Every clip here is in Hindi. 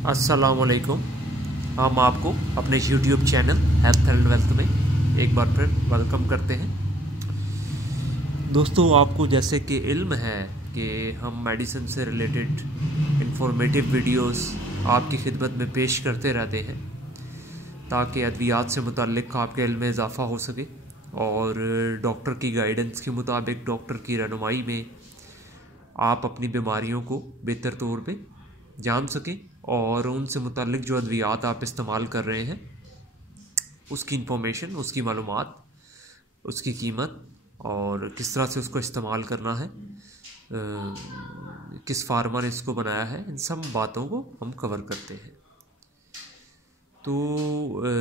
अस्सलाम वालेकुम। हम आपको अपने YouTube channel health and wealth में एक बार फिर वेलकम करते हैं। दोस्तों, आपको जैसे कि इल्म है कि हम मेडिसिन से रिलेटेड इंफॉर्मेटिव वीडियोस आपकी खिदमत में पेश करते रहते हैं ताकि अद्वियात से मुताल्लिक़ आपके इल्म में इजाफ़ा हो सके और डॉक्टर की गाइडेंस के मुताबिक, डॉक्टर की रहनुमाई में आप अपनी बीमारियों को बेहतर तौर पे जान सकें और उनसे मुताल्लिक़ जो अद्वियात आप इस्तेमाल कर रहे हैं उसकी इंफॉर्मेशन, उसकी मालूमात, उसकी कीमत और किस तरह से उसको इस्तेमाल करना है, किस फार्मा ने इसको बनाया है, इन सब बातों को हम कवर करते हैं। तो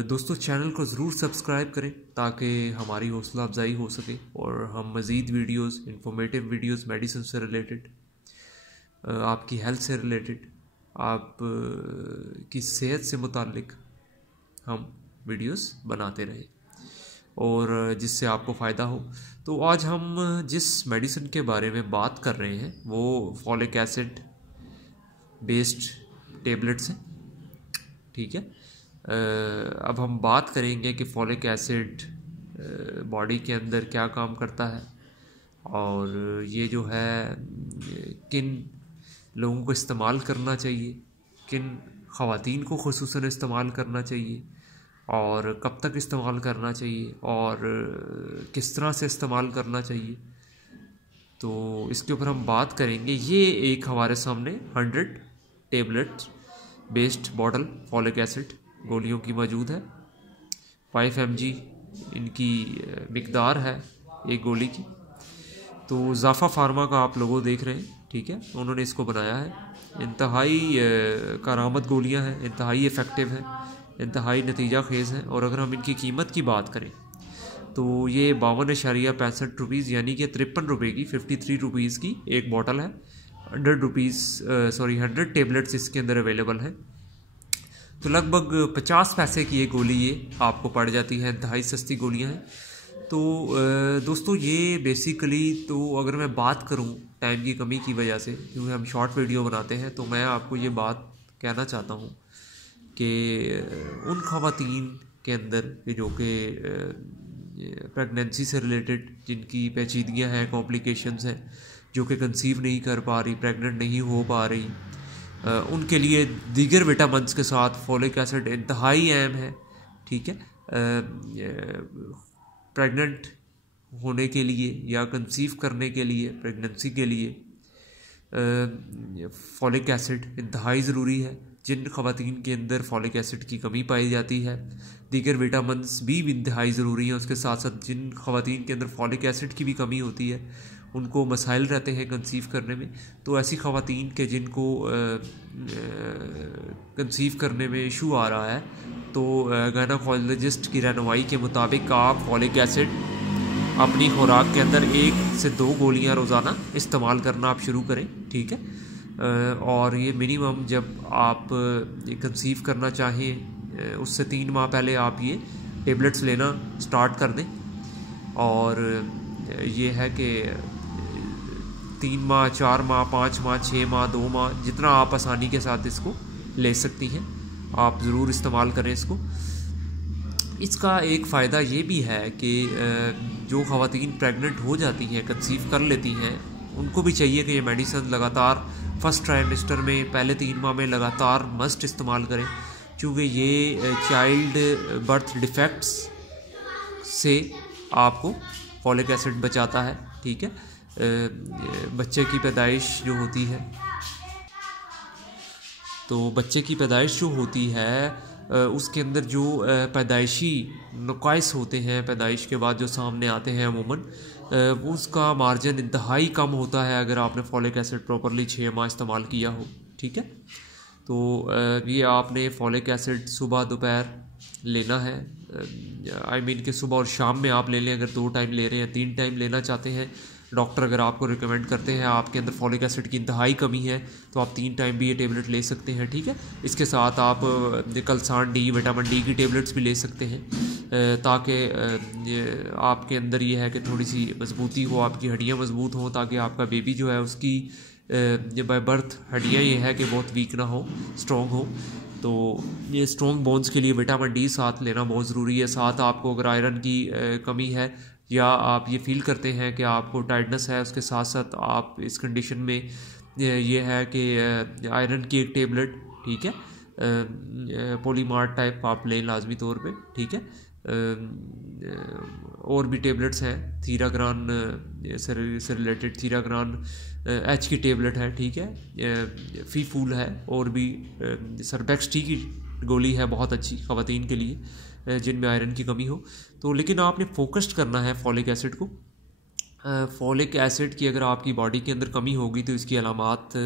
दोस्तों, चैनल को ज़रूर सब्सक्राइब करें ताकि हमारी हौसला अफजाई हो सके और हम मज़ीद वीडियोस, इंफॉर्मेटिव वीडियोस मेडिसिन से रिलेटेड, आपकी हेल्थ से रिलेटेड, आप की सेहत से मुताल्लिक़ हम वीडियोस बनाते रहें और जिससे आपको फ़ायदा हो। तो आज हम जिस मेडिसिन के बारे में बात कर रहे हैं वो फॉलिक एसिड बेस्ड टेबलेट्स हैं, ठीक है। अब हम बात करेंगे कि फॉलिक एसिड बॉडी के अंदर क्या काम करता है और ये जो है किन लोगों को इस्तेमाल करना चाहिए, किन ख़वातीन को ख़ुसूसन इस्तेमाल करना चाहिए और कब तक इस्तेमाल करना चाहिए और किस तरह से इस्तेमाल करना चाहिए। तो इसके ऊपर हम बात करेंगे। ये एक हमारे सामने 100 tablet based bottle folic acid गोलियों की मौजूद है। 5 mg इनकी मिकदार है एक गोली की। तो ज़ाफ़ा फार्मा का आप लोगो देख रहे हैं, ठीक है, उन्होंने इसको बनाया है। इंतहाई कारामद गोलियां हैं, इंतहाई इफ़ेक्टिव हैं, इंतहाई नतीजा खेज़ हैं। और अगर हम इनकी कीमत की बात करें तो ये 52.65 रुपीज़ यानी कि 53 रुपये की, 53 रुपीज़ की एक बॉटल है। 100 टेबलेट्स इसके अंदर अवेलेबल हैं। तो लगभग 50 पैसे की ये गोली ये आपको पड़ जाती है। इंतहाई सस्ती गोलियां हैं। तो दोस्तों, ये बेसिकली, तो अगर मैं बात करूं टाइम की कमी की वजह से, क्योंकि हम शॉर्ट वीडियो बनाते हैं, तो मैं आपको ये बात कहना चाहता हूं कि उन ख़वातीन के अंदर जो कि प्रेगनेंसी से रिलेटेड जिनकी पेचीदगियां हैं, कॉम्प्लिकेशंस हैं, जो कि कंसीव नहीं कर पा रही, प्रेग्नेंट नहीं हो पा रही, उनके लिए दीगर विटामिन्स के साथ फॉलिक एसिड इंतहाई अहम है, ठीक है। प्रेग्नेंट होने के लिए या कंसीव करने के लिए, प्रेगनेंसी के लिए फॉलिक एसिड इंतहाई ज़रूरी है। जिन ख़वातीन के अंदर फॉलिक एसिड की कमी पाई जाती है, दीगर विटामिन्स भी इंतहाई ज़रूरी हैं। उसके साथ साथ जिन ख़वातीन के अंदर फॉलिक एसिड की भी कमी होती है, उनको मसाइल रहते हैं कंसीव करने में। तो ऐसी ख़वातीन के जिनको कंसीव करने में इशू आ रहा है, तो गायनेकोलॉजिस्ट की रहनुमाई के मुताबिक आप फॉलिक एसिड अपनी खुराक के अंदर 1 से 2 गोलियां रोज़ाना इस्तेमाल करना आप शुरू करें, ठीक है। और ये मिनिमम जब आप कंसीव करना चाहें उससे 3 माह पहले आप ये टेबलेट्स लेना स्टार्ट कर दें। और ये है कि 3 माह, 4 माह, 5 माह, 6 माह, 2 माह, जितना आप आसानी के साथ इसको ले सकती हैं, आप ज़रूर इस्तेमाल करें इसको। इसका एक फ़ायदा ये भी है कि जो ख़वातीन प्रेग्नेंट हो जाती हैं, कंसीव कर लेती हैं, उनको भी चाहिए कि ये मेडिसिन लगातार फर्स्ट ट्राइमेस्टर में पहले 3 माह में लगातार मस्ट इस्तेमाल करें, क्योंकि ये चाइल्ड बर्थ डिफेक्ट्स से आपको फॉलिक एसिड बचाता है, ठीक है। बच्चे की पैदाइश जो होती है, तो बच्चे की पैदाइश जो होती है उसके अंदर जो पैदाइशी नुकाइस होते हैं, पैदाइश के बाद जो सामने आते हैं अमूमन, उसका मार्जिन इंतहाई कम होता है अगर आपने फॉलिक एसिड प्रॉपरली 6 माह इस्तेमाल किया हो, ठीक है। तो ये आपने फॉलिक एसिड सुबह दोपहर लेना है। आई मीन कि सुबह और शाम में आप ले लें। अगर 2 टाइम ले रहे हैं, 3 टाइम लेना चाहते हैं, डॉक्टर अगर आपको रिकमेंड करते हैं, आपके अंदर फॉलिक एसिड की इंतहाई कमी है, तो आप 3 टाइम भी ये टेबलेट ले सकते हैं, ठीक है। इसके साथ आप कलसान डी, विटामिन डी की टेबलेट्स भी ले सकते हैं ताकि आपके अंदर ये है कि थोड़ी सी मजबूती हो, आपकी हड्डियाँ मजबूत हों, ताकि आपका बेबी जो है उसकी बाय बर्थ हड्डियाँ ये है कि बहुत वीक ना हो, स्ट्रॉन्ग हो। तो ये स्ट्रॉन्ग बोन्स के लिए विटामिन डी साथ लेना बहुत ज़रूरी है। साथ आपको अगर आयरन की कमी है या आप ये फील करते हैं कि आपको टायर्डनेस है, उसके साथ साथ आप इस कंडीशन में ये है कि आयरन की एक टेबलेट, ठीक है, पॉलीमार्ट टाइप आप लें लाजमी तौर पे, ठीक है। और भी टेबलेट्स हैं, थीराग्रान से रिलेटेड थीराग्रान एच की टेबलेट है, ठीक है, फी फूल है, और भी सरबेक्स टी की गोली है बहुत अच्छी ख़वातीन के लिए जिनमें आयरन की कमी हो। तो लेकिन आपने फोकस्ड करना है फॉलिक एसिड को। फॉलिक एसिड की अगर आपकी बॉडी के अंदर कमी होगी तो इसकी अलामात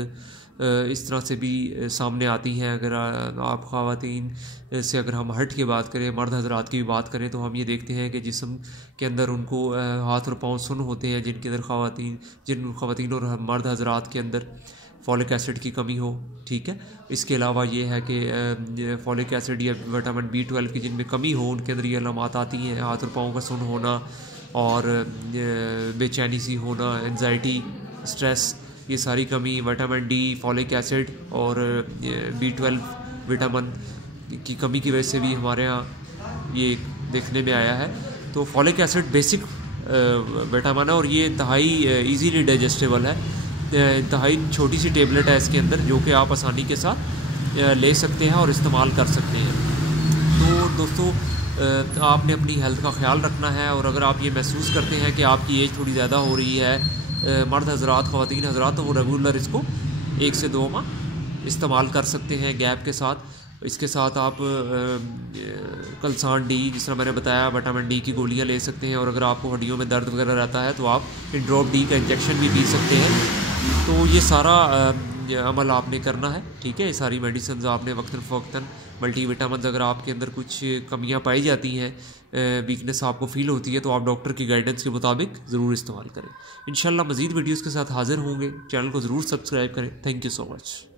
इस तरह से भी सामने आती हैं। अगर आप ख़वातीन से अगर हम हट के बात करें, मर्द हजरात की भी बात करें, तो हम ये देखते हैं कि जिस्म के अंदर उनको हाथ और पाँव सुन्न होते हैं, जिनके अंदर जिन ख़वातीन और मर्द हजरात के अंदर फॉलिक एसिड की कमी हो, ठीक है। इसके अलावा ये है कि फॉलिक एसिड या विटामिन B12 की जिनमें कमी हो, उनके अंदर ये अलामात आती हैं, हाथ और पाँव का सुन्न होना और बेचैनी सी होना, एंजाइटी, स्ट्रेस, ये सारी कमी विटामिन डी, फॉलिक एसिड और B12 विटामिन की कमी की वजह से भी हमारे यहाँ ये देखने में आया है। तो फॉलिक एसिड बेसिक विटामिन है और ये इंतहाई इजीली डाइजेस्टेबल है, इंतहाई छोटी सी टेबलेट है इसके अंदर, जो कि आप आसानी के साथ ले सकते हैं और इस्तेमाल कर सकते हैं। तो दोस्तों आपने अपनी हेल्थ का ख्याल रखना है, और अगर आप ये महसूस करते हैं कि आपकी एज थोड़ी ज़्यादा हो रही है, मर्द हजरात, ख़वातीन हजरात, तो वो रेगुलर इसको 1 से 2 माह इस्तेमाल कर सकते हैं गैप के साथ। इसके साथ आप कलसान डी, जिस तरह मैंने बताया, विटामिन डी की गोलियां ले सकते हैं, और अगर आपको हड्डियों में दर्द वगैरह रहता है तो आप ड्रॉप डी का इंजेक्शन भी पी सकते हैं। तो ये सारा अमल आपने करना है, ठीक है। ये सारी मेडिसिन आपने वक्तन फ़वक्तन, मल्टी विटामिन अगर आपके अंदर कुछ कमियां पाई जाती हैं, वीकनेस आपको फ़ील होती है, तो आप डॉक्टर की गाइडेंस के मुताबिक ज़रूर इस्तेमाल करें। इंशाल्लाह मज़ीद वीडियोज़ के साथ हाज़िर होंगे। चैनल को ज़रूर सब्सक्राइब करें। Thank you so much.